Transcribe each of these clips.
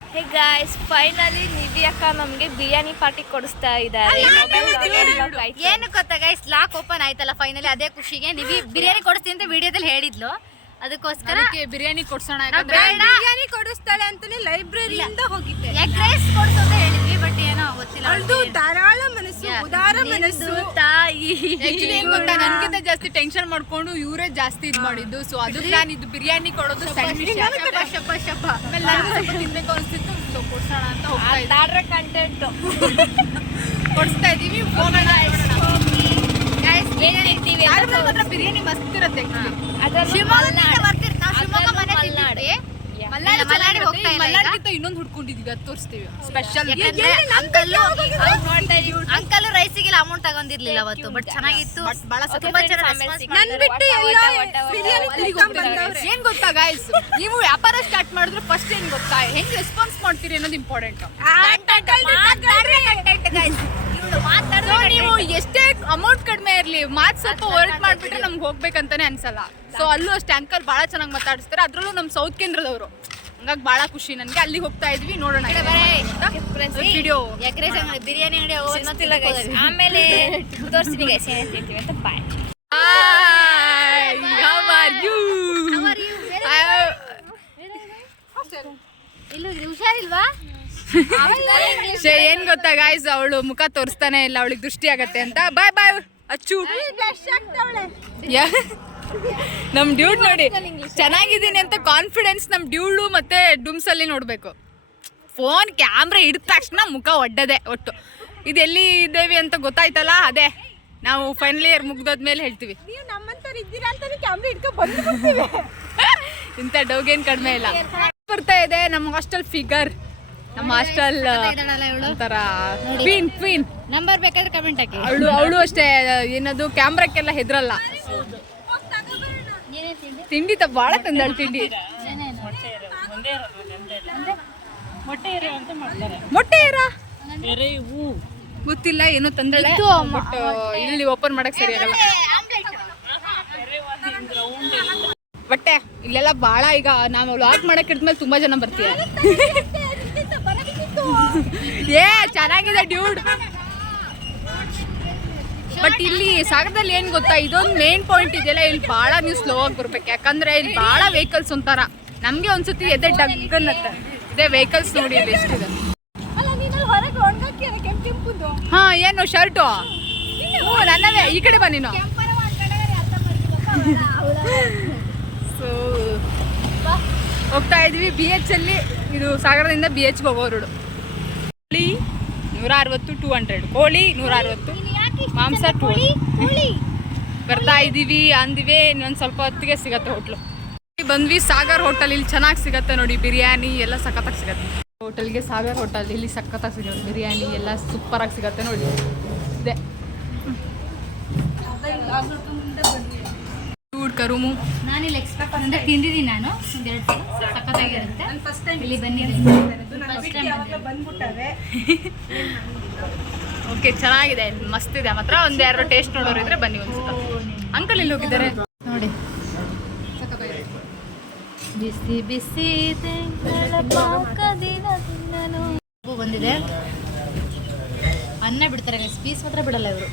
Hey guys, finally ನಿಧಿ ಅಕ್ಕ ನಮಗೆ biryani party ಕೊಡಿಸ್ತಾ ಇದ್ದಾರೆ. ಏನು ಗೊತ್ತಾ ಗೈಸ್, ಲಾಕ್ ಓಪನ್ ಆಯ್ತಲ್ಲ ಫೈನಲಿ, ಅದೇ ಖುಷಿಗೆ ನಿಧಿ ಬಿರಿಯಾನಿ ಕೊಡಿಸ್ತೀನಿ ಅಂತ ವಿಡಿಯೋದಲ್ಲಿ ಹೇಳಿದ್ಲು. ಅದಕ್ಕೋಸ್ಕರ ಬಿರಿಯಾನಿ ಕೊಡ್ಸೋಣ. ಬಿರಿಯಾನಿ ಕೊಡಿಸ್ತಾಳೆ ಅಂತಾನೆ ಲೈಬ್ರರಿಯಿಂದ ಹೋಗಿದ್ದೆ. ಎಗ್ ರೈಸ್ ಕೊಡ್ಸು ಅಂತ ಹೇಳಿದ್ವಿ, ಬಟ್ ಏನೋ ಗೊತ್ತಿಲ್ಲ. ಅದು ಧಾರಾಳ ಮನಸ್ಸು, ಉದಾರ ಮನಸ್ಸು ತಾಯಿ. ಏನ್ ಗೊತ್ತಾ, ನನ್ಗಿಂತ ಜಾಸ್ತಿ ಟೆನ್ಷನ್ ಮಾಡ್ಕೊಂಡು ಇವರೇ ಜಾಸ್ತಿ ಇದ್ ಮಾಡಿದ್ದು. ಸೊ ಅದಕ್ಕೆ ನಾನು ಇದು ಬಿರಿಯಾನಿ ಕೊಡೋದು ಸಣ್ಣ ವಿಷಯ. ಆಮೇಲೆ ನನಗೂ ಸ್ವಲ್ಪ ತಿನ್ಬೇಕು ಅನ್ಸಿತ್ತು, ಸೊ ಕೊಡ್ಸೋಣ ಅಂತ ಹೋಗ್ತಾ ಇದ್ದೆ. ಕಂಟೆಂಟ್ ಕೊಡಿಸ್ತಾ ಇದೀವಿ. ಹೋಗೋಣ. ಬಿರಿಯಾನಿ ಮಸ್ತ್ ಇರುತ್ತೆ. ಮಲ್ನಾಡ್ಗಿಂತ ಇನ್ನೊಂದು ಹುಡ್ಕೊಂಡಿದೀವಿ, ಅದು ತೋರಿಸ್ತೀವಿ. ಸ್ಪೆಷಲ್ ಅಂಕಲ್ ರೈಸಿಗೆಲ್ಲ ಅಮೌಂಟ್ ತಗೊಂಡಿರ್ಲಿಲ್ಲ ಅವತ್ತು, ಬಟ್ ಚೆನ್ನಾಗಿತ್ತು. ಏನ್ ಗೊತ್ತಾ ಗಾಯ್ಸ್, ನೀವು ವ್ಯಾಪಾರ ಸ್ಟಾರ್ಟ್ ಮಾಡಿದ್ರೆ ಫಸ್ಟ್ ಏನ್ ಗೊತ್ತಾ, ಹೆಂಗ್ ರೆಸ್ಪಾನ್ಸ್ ಮಾಡ್ತೀರಿ ಅನ್ನೋದು ಇಂಪಾರ್ಟೆಂಟ್. ನೀವು ಎಷ್ಟೇ ಅಮೌಂಟ್ ಕಡಿಮೆ ಇರ್ಲಿ, ಮಾತ್ ಸ್ವಲ್ಪ ವರ್ಕ್ ಮಾಡ್ಬಿಟ್ರೆ ನಮ್ಗೆ ಹೋಗ್ಬೇಕಂತಾನೆ ಅನ್ಸಲ್ಲ. ಸೊ ಅಲ್ಲೂ ಅಷ್ಟೇ ಅಂಕಲ್ ಬಹಳ ಚೆನ್ನಾಗಿ ಮಾತಾಡಿಸ್ತಾರೆ, ಅದ್ರಲ್ಲೂ ನಮ್ಮ ಸೌತ್ ಕೇಂದ್ರದವರು. ಹಂಗಾಗಿ ಬಹಳ ಖುಷಿ ನನಗೆ. ಅಲ್ಲಿಗೆ ಹೋಗ್ತಾ ಇದ್ವಿ, ನೋಡೋಣ ವಿಡಿಯೋ. ಬಿರಿಯಾನಿ ಅಂಗಡಿ ಆಮೇಲೆ ತೋರಿಸ್ತೀನಿ ಗೈಸ್ ಏನೇನು ತಿಂತೀವಿ ಅಂತ. ಬಾಯ್. ಹುಷಾರಿಲ್ವಾ? ಏನ್ ಗೊತ್ತಾ ಗಾಯ್ಸ್, ಅವಳು ಮುಖ ತೋರಿಸ್ತಾನೆ ಇಲ್ಲ, ಅವಳಿಗೆ ದೃಷ್ಟಿ ಆಗತ್ತೆ ಅಂತ. ಬಾಯ್ ಬಾಯ್ ಅಚ್ಚು. ನಮ್ ಡ್ಯೂಡ್ ನೋಡಿ ಚೆನ್ನಾಗಿದ್ದೀನಿ ಅಂತ ಕಾನ್ಫಿಡೆನ್ಸ್ ನಮ್ ಡ್ಯೂಡು ಮತ್ತೆ ಡುಮ್ಸ್ ಅಲ್ಲಿ ನೋಡ್ಬೇಕು. ಫೋನ್ ಕ್ಯಾಮ್ರಾ ಹಿಡಿದ ತಕ್ಷಣ ಮುಖ ಒಡ್ಡದೆ. ಒಟ್ಟು ಇದು ಎಲ್ಲಿ ಇದ್ದೇವೆ ಅಂತ ಗೊತ್ತಾಯ್ತಲ್ಲ, ಅದೇ ನಾವು ಫೈನಲ್ ಇಯರ್ ಮುಗ್ದೋದ್ಮೇಲೆ ಹೇಳ್ತೀವಿ. ಇಂಥ ಡೌಗೇನ್ ಕಡಿಮೆ ಇಲ್ಲ. ಬರ್ತಾ ಇದೆ ನಮ್ಮ ಹಾಸ್ಟೆಲ್ ಫಿಗರ್. ನಮ್ಮ ಹಾಸ್ಟೆಲ್ ಒಂಥರ ಕ್ವೀನ್. ನಂಬರ್ ಬೇಕಾದ್ರೆ ಕಮೆಂಟ್ ಹಾಕಿ. ಅವಳು ಅಷ್ಟೇ, ಏನದು ಕ್ಯಾಮ್ರಾಕ್ಕೆಲ್ಲ ಹೆದ್ರಲ್ಲ. ತಿಂಡಿ ಭಾಳ ತಂದಾಳು ತಿಂಡಿ. ಮೊಟ್ಟೆ ಏರ ಗೊತ್ತಿಲ್ಲ, ಏನೋ ತಂದಾಳೆ. ಬಟ್ ಇಲ್ಲಿ ಓಪನ್ ಮಾಡಕ್ ಸರಿ ಆಗಲ್ಲ. ಬಟ್ಟೆ ಇಲ್ಲೆಲ್ಲ ಭಾಳ, ಈಗ ನಾವು ವ್ಲಾಗ್ ಮಾಡಕ್ ಇದ್ಮೇಲೆ ತುಂಬಾ ಜನ ಬರ್ತೀಯ. ಚೆನ್ನಾಗಿದೆ ಡ್ಯೂಡ್. ಬಟ್ ಇಲ್ಲಿ ಸಾಗರದಲ್ಲಿ ಏನ್ ಗೊತ್ತಾ, ಇದೊಂದು ಮೇನ್ ಪಾಯಿಂಟ್ ಇದೆಯಲ್ಲ, ಇಲ್ಲಿ ಭಾಳ ನೀವು ಸ್ಲೋ ಆಗಿ ಬರ್ಬೇಕು. ಯಾಕಂದ್ರೆ ಇಲ್ಲಿ ಭಾಳ ವೆಹಿಕಲ್ಸ್ ಒಂಥರ ನಮ್ಗೆ ಒಂದ್ಸತಿ ಎದೆ ಡಗ್ಗನ್ನತ್ತೆ. ಇದೇ ವೆಹಿಕಲ್ಸ್ ನೋಡಿ ಇಲ್ಲಿ ಎಷ್ಟಿದೆ. ಹಾ, ಏನು ಶರ್ಟು? ನನ್ನವೇ. ಈ ಕಡೆ ಬಾ ನೀನು. ಸೊ ಹೋಗ್ತಾ ಇದ್ವಿ BH ಅಲ್ಲಿ. ಇದು ಸಾಗರದಿಂದ BH ಗೆ ಹೋಗೋ ರೋಡು. ಕೋಳಿ 160, 200. ಕೋಳಿ 160, ಮಾಂಸ 200. ಬರ್ತಾ ಇದ್ದೀವಿ ಅಂದಿವೆ. ಇನ್ನೊಂದು ಸ್ವಲ್ಪ ಹೊತ್ತಿಗೆ ಸಿಗತ್ತೆ ಹೋಟ್ಲು. ಬಂದ್ವಿ ಸಾಗರ್ ಹೋಟೆಲ್. ಇಲ್ಲಿ ಚೆನ್ನಾಗಿ ಸಿಗತ್ತೆ ನೋಡಿ, ಬಿರಿಯಾನಿ ಎಲ್ಲ ಸಖತ್ತಾಗಿ ಸಿಗತ್ತೆ. ಹೋಟೆಲ್ಗೆ ಸಾಗರ್ ಹೋಟೆಲ್, ಇಲ್ಲಿ ಸಖತ್ತಾಗಿ ಸಿಗುತ್ತೆ ಬಿರಿಯಾನಿ ಎಲ್ಲ, ಸೂಪರಾಗಿ ಸಿಗತ್ತೆ ನೋಡಿ. ಇದೆ ಕರುಮು. ನಾನಿಲ್ಲಿ ಎಕ್ಸ್ಪೆಕ್ಟ್ ಅಂದ್ರೆ ತಿಂದಿದ್ದೀನಿ ನಾನು ಒಂದೆರಡು ಸಲ, ಸಖತ್ತಾಗಿರುತ್ತೆ. ಇಲ್ಲಿ ಬನ್ನಿ. ಓಕೆ, ಚೆನ್ನಾಗಿದೆ, ಮಸ್ತ್ ಇದೆ ಮಾತ್ರ. ಒಂದೆರಡು ಟೇಸ್ಟ್ ನೋಡೋರು ಇದ್ರೆ ಬನ್ನಿ ಒಂದ್ಸಲ. ಅಂಕಲ್ ಎಲ್ಲಿ ಹೋಗಿದ್ದಾರೆ ನೋಡಿ. ಬಿಸಿ ಬಿಸಿ ಬಂದಿದೆ. ಅನ್ನ ಬಿಡ್ತಾರೆ, ಪೀಸ್ ಮಾತ್ರ ಬಿಡಲ್ಲ ಇವರು.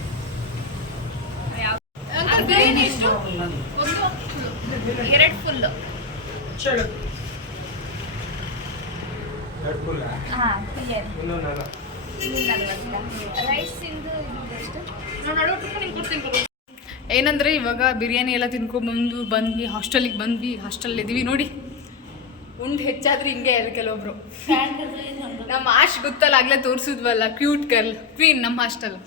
ಎರಡು ಫುಲ್ಲು. ಏನಂದ್ರೆ ಇವಾಗ ಬಿರಿಯಾನಿ ಎಲ್ಲ ತಿನ್ಕೊಂಡ್ಬಂದು ಬಂದ್ವಿ, ಹಾಸ್ಟೆಲಿಗೆ ಬಂದ್ವಿ. ಹಾಸ್ಟೆಲ್ ಇದೀವಿ ನೋಡಿ. ಉಂಡು ಹೆಚ್ಚಾದ್ರೆ ಹಿಂಗೆ ಎಲ್ಲ ಕೆಲವೊಬ್ರು. ನಮ್ಮ ಆಶ್ ಗೊತ್ತಲ್ಲ, ಆಗ್ಲೇ ತೋರಿಸಿದ್ವಲ್ಲ, ಕ್ಯೂಟ್ ಗರ್ಲ್ ಕ್ವೀನ್ ನಮ್ಮ ಹಾಸ್ಟೆಲ್.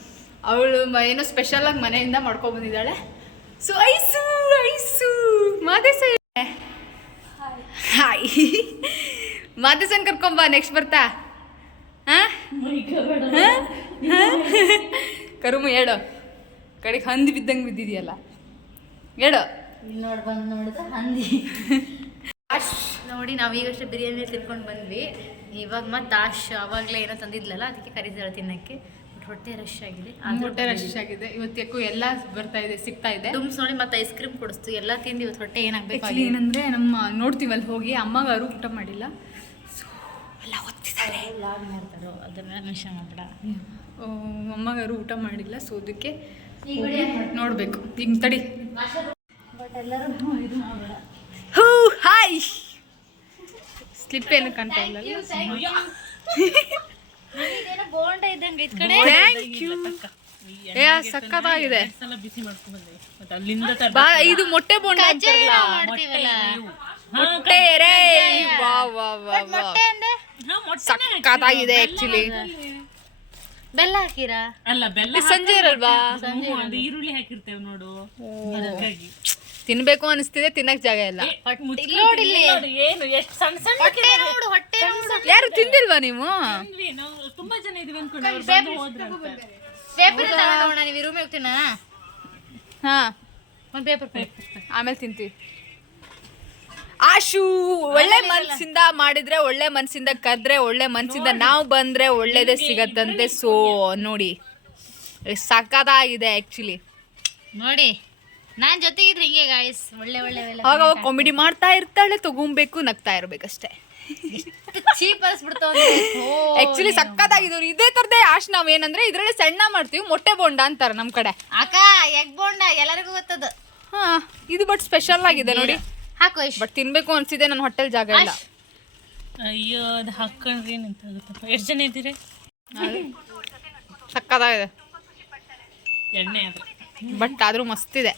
ಅವಳು ಏನೋ ಸ್ಪೆಷಲ್ ಆಗಿ ಮನೆಯಿಂದ ಮಾಡ್ಕೊಂಡ್ಬಂದಿದ್ದಾಳೆ. ಸೊ ಐಸು ಮಾದೇಶ, ಹಾಯ್. ಮಾದೇಶನ್ ಕರ್ಕೊಂಬ ನೆಕ್ಸ್ಟ್ ಬರ್ತಾ. ಕರುಮು ಹೇಳು, ಕಡೆಗೆ ಹಂದಿ ಬಿದ್ದಂಗೆ ಬಿದ್ದಿದೆಯಲ್ಲ, ಹೇಳು. ನೋಡಿ, ನಾವು ಈಗಷ್ಟೇ ಬಿರಿಯಾನಿ ತಿನ್ಕೊಂಡು ಬಂದ್ವಿ. ಇವಾಗ ಮತ್ತೆ ಅವಾಗಲೇ ಏನೋ ತಂದಿದ್ಲಲ್ಲ, ಅದಕ್ಕೆ ಕರೀತಾಳೆ ತಿನ್ನಕ್ಕೆ. ಹೊಟ್ಟೆ ರಶ್ ಆಗಿದೆ. ಹೊಟ್ಟೆ ರಶ್ ಆಗಿದೆ ಇವತ್ತು. ಎಲ್ಲ ಬರ್ತಾ ಇದೆ, ಸಿಗ್ತಾ ಇದೆ. ಡುಮ್ಸ್ ನೋಡಿ ಮತ್ತೆ ಐಸ್ ಕ್ರೀಮ್ ಕೊಡಿಸ್ತು, ಎಲ್ಲ ತಿಂದು ಇವತ್ತು ಹೊಟ್ಟೆ ಏನಾಗಬೇಕು. ಏನಂದ್ರೆ ನಮ್ಮ ನೋಡ್ತೀವಲ್ಲಿ ಹೋಗಿ, ಅಮ್ಮಗಾರು ಊಟ ಮಾಡಿಲ್ಲ. ಸೊ ಎಲ್ಲ ಲಾಗ್ ಮಾಡ್ತಾರೋ ಅದನ್ನ ಮಿಷನ್ ಮಾಡಬೇಡ. ಅಮ್ಮಗಾರು ಊಟ ಮಾಡಿಲ್ಲ, ಸೊ ಅದಕ್ಕೆ ನೋಡಬೇಕು ಈಗ ತಡಿ. ಬಟ್ ಎಲ್ಲರೂ ಇದು ಮಾಡಬೇಡ. ಹೂ ಹಾಯ್ ಸ್ಲಿಪ್ ಏನು ಕಾಣ್ತಾ ಇಲ್ಲ. ಬೋಂಡ ಇದ್ದಂಗೆ ಈ ಕಡೆ. Thank you. ಸಕ್ಕತ್ತಾಗಿದೆ. ಬಿಸಿ ಮಾಡ್ಕೊಂಡ್ಬಂದೆ ಮತ್ತೆ ಅಲ್ಲಿಂದ ಬಾ, ಇದು ಮೊಟ್ಟೆ ಬೋಂಡ ಅಂತಾರಲ್ಲ. ಮಾಡ್ತೀವಲ್ಲ. ಮೊಟ್ಟೆ ರೇ ವಾ ವಾ ವಾ ವಾ. ಮೊಟ್ಟೆ ಅಂದೆ ಸಕ್ಕತ್ತಾಗಿದೆ ಆಕ್ಚುಲಿ. ಬೆಲ್ಲ ಹಾಕಿರಾ? ಅಲ್ಲ ಬೆಲ್ಲ ಸಂಜೆ ಇರಲ್ವಾ? ಅದು ಈರುಳ್ಳಿ ಹಾಕಿರ್ತೇವೆ ನೋಡು, ಹಾಗಾಗಿ ತಿನ್ಬೇಕು ಅನಿಸ್ತಿದೆ, ತಿನ್ನಕ್ ಜಾಗ ಇಲ್ಲ. ನೋಡಿಲ್ಲಿ ಏನು ಎಷ್ಟು ಸಣ್ಣ ಸಣ್ಣ ಹೊಟ್ಟೆ ನೋಡು, ಹೊಟ್ಟೆ ನೋಡು. ಯಾರು ತಿಂದಿಲ್ವಾ ನೀವು? ತಿಂದ್ವಿ ನಾವು, ತುಂಬಾ ಜನ ಇದೀವಿ ಅನ್ಕೊಂಡು ಅವ್ರು ಬಂದು ಹೋದ್ರಂತೆ. ಪೇಪರ್ ತಗೊಂಡೋಣ, ನೀವು ರೂಮ್ ಹೋಗ್ತೀನ? ಹಾ, ಒಂದು ಪೇಪರ್ ಆಮೇಲೆ ತಿಂತೀವಿ. ಆಶು ಒಳ್ಳೆ ಮನ್ಸಿಂದ ಮಾಡಿದ್ರೆ, ಒಳ್ಳೆ ಮನ್ಸಿಂದ ಕದ್ರೆ, ಒಳ್ಳೆ ಮನ್ಸಿಂದ ನಾವು ಬಂದ್ರೆ ಒಳ್ಳೇದೇ ಸಿಗತ್ತಂತೆ. ಸೊ ನೋಡಿ ಸಕ್ಕತ್ತಾಗಿದೆ ಆಕ್ಚುಲಿ. ನೋಡಿ ನಾನ್ ಜೊತೆಗಿದ್ರೆ ಹಿಂಗೆ ಗಾಯ್ಸ್, ಒಳ್ಳೆ ಒಳ್ಳೆ ಅವಾಗ ಕಾಮಿಡಿ ಮಾಡ್ತಾ ಇರ್ತಾಳೆ, ತಗೊಂಬೇಕು, ನಗ್ತಾ ಇರ್ಬೇಕಷ್ಟೇ. ಚೀಪ್ ಅನ್ಸ್ಬಿಡ್ತಾವ. ಆಕ್ಚುಲಿ ಸಕ್ಕತ್ತಾಗಿದ್ದು. ಇದೇ ತರದೇ ಆಶ್ ನಾವ್ ಏನಂದ್ರೆ ಇದ್ರಲ್ಲಿ ಸಣ್ಣ ಮಾಡ್ತೀವಿ, ಮೊಟ್ಟೆ ಬೋಂಡ ಅಂತಾರ ನಮ್ ಕಡೆ. ಅಕ್ಕ ಎಗ್ ಬೋಂಡ ಎಲ್ಲರಿಗೂ ಗೊತ್ತದ. ಹಾ, ಇದು ಬಟ್ ಸ್ಪೆಷಲ್ ಆಗಿದೆ ನೋಡಿ. ಹಾಕು ಇಷ್ಟು. ಬಟ್ ತಿನ್ಬೇಕು ಅನ್ಸಿದೆ, ನನ್ನ ಹೊಟ್ಟೆಲ್ ಜಾಗ ಇಲ್ಲ. ಅಯ್ಯೋ ಅದು ಹಾಕೊಂಡ್ರೆ ಏನಂತ ಆಗುತ್ತಪ್ಪ. ಎಷ್ಟು ಜನ ಇದ್ದೀರಿ? ಸಕ್ಕತ್ತಾಗಿದೆ ಎಣ್ಣೆ ಆದ್ರೆ ಬಟ್ ಆದ್ರೂ ಮಸ್ತಿದೆ.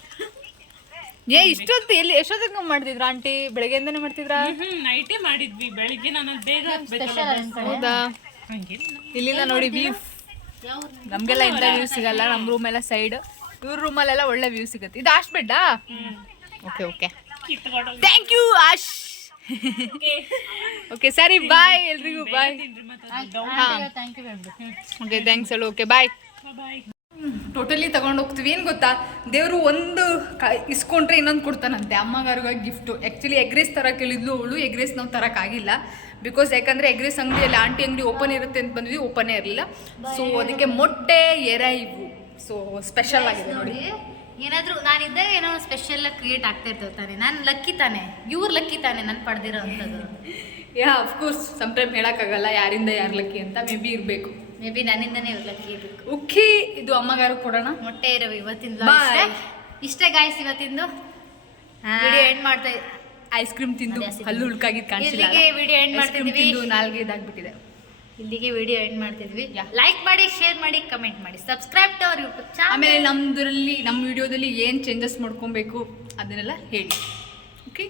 ಇಷ್ಟೊತ್ತು ಎಷ್ಟೊತ್ತಿಗೆ ಮಾಡ್ತಿದ್ರ ಆಂಟಿ? ಬೆಳಗ್ಗೆಯಿಂದನೇ ಮಾಡ್ತಿದ್ರ? ನೈಟೇ ಮಾಡಿದ್ವಿ, ಬೆಳಿಗ್ಗೆ ನಾನು ಬೇಗ ಹಾಕ್ಬೇಕಲ್ಲ. ಹೌದಾ? ಹಂಗೆ ಇಲ್ಲಿಂದ ನೋಡಿ ವ್ಯೂ. ನಮ್ಗೆಲ್ಲ ಇಂಥ ವ್ಯೂ ಸಿಗಲ್ಲ, ನಮ್ ರೂಮ್ ಎಲ್ಲ ಸೈಡ್. ಇವ್ರ ರೂಮಲ್ಲೆಲ್ಲ ಒಳ್ಳೆ ವ್ಯೂ ಸಿಗುತ್ತೆ. ಇದು ಆಶ್ ಬೆಡ್ಡಾ? Okay okay, thank you Ash. Okay ಸರಿ, ಬಾಯ್ ಎಲ್ರಿಗೂ, ಬಾಯ್. ಥ್ಯಾಂಕ್ ಯು ಹೇಳ್ಬಿಡು. ಓಕೆ ಥ್ಯಾಂಕ್ಸ್ ಹೇಳು. Okay bye. ಟೋಟಲಿ ತಗೊಂಡು ಹೋಗ್ತೀವಿ. ಏನು ಗೊತ್ತಾ, ದೇವರು ಒಂದು ಇಸ್ಕೊಂಡ್ರೆ ಇನ್ನೊಂದು ಕೊಡ್ತಾನಂತೆ. ಅಮ್ಮಗಾರಿಗ ಗಿಫ್ಟು. ಆ್ಯಕ್ಚುಲಿ ಎಗ್ ರೈಸ್ ತರಕ್ಕೆ ಹೇಳಿದ್ಲು ಅವಳು. ಎಗ್ ರೈಸ್ ನಾವು ತರೋಕ್ಕಾಗಿಲ್ಲ, ಬಿಕಾಸ್ ಯಾಕಂದರೆ ಎಗ್ ರೈಸ್ ಅಂಗಡಿಯಲ್ಲಿ ಆಂಟಿ ಅಂಗಡಿ ಓಪನ್ ಇರುತ್ತೆ ಅಂತ ಬಂದ್ವಿ, ಓಪನೇ ಇರಲಿಲ್ಲ. ಸೊ ಅದಕ್ಕೆ ಮೊಟ್ಟೆ ಎರೆ ಇವು. ಸೊ ಸ್ಪೆಷಲ್ ಆಗಿದೆ ನೋಡಿ. ಏನಾದರೂ ನಾನಿದ್ದಾಗ ಏನೋ ಸ್ಪೆಷಲ್ ಕ್ರಿಯೇಟ್ ಆಗ್ತಾ ಇರ್ತೇವೆ ತಾನೆ. ನಾನು ಲಕ್ಕಿ ತಾನೆ, ಇವ್ರು ಲಕ್ಕಿ ತಾನೆ ನಾನು ಪಡೆದಿರೋ ಅಂಥದ್ದು. ಯಾ ಅಫ್ಕೋರ್ಸ್, ಸಮ್ಟೈಮ್ ಹೇಳೋಕ್ಕಾಗಲ್ಲ ಯಾರಿಂದ ಯಾರು ಲಕ್ಕಿ ಅಂತ. ಮೇ ಬಿ ಇರಬೇಕು, ಮೇ ಬಿ ನನ್ನಿಂದನೇ ಇವ್ರು ಲಕ್ಕಿ ಇರಬೇಕು. ಉಕ್ಕಿ ಇದು ಅಮ್ಮಗಾರು ಕೊಡೋಣ. ಮೊಟ್ಟೆ ಇರೋ ಇವತ್ತಿಂದ Bye. ಇಷ್ಟೇ ಗಾಯ್ಸ್ ಇವತ್ತಿಂದು ವಿಡಿಯೋ ಎಂಡ್ ಮಾಡ್ತಾ ಐಸ್ ಕ್ರೀಮ್ ತಿಂದು ಹಲ್ಲು ಹುಳ್ಕಾಗಿದ್ದು ಕಾಣಿಸಿಲ್ಲ. ಇಲ್ಲಿಗೆ ವಿಡಿಯೋ ಎಂಡ್ ಮಾಡ್ತಿದ್ವಿ. ನಾಲ್ಗೆ ಇದಾಗ್ಬಿಟ್ಟಿದೆ. ಇಲ್ಲಿಗೆ ವಿಡಿಯೋ ಎಂಡ್ ಮಾಡ್ತಿದ್ವಿ. ಲೈಕ್ ಮಾಡಿ, ಶೇರ್ ಮಾಡಿ, ಕಮೆಂಟ್ ಮಾಡಿ, subscribe to our YouTube channel. ಆಮೇಲೆ ನಮ್ಮ ವಿಡಿಯೋದಲ್ಲಿ ಏನು ಚೇಂಜಸ್ ಮಾಡ್ಕೊಬೇಕು ಅದನ್ನೆಲ್ಲ ಹೇಳಿ. ಓಕೆ.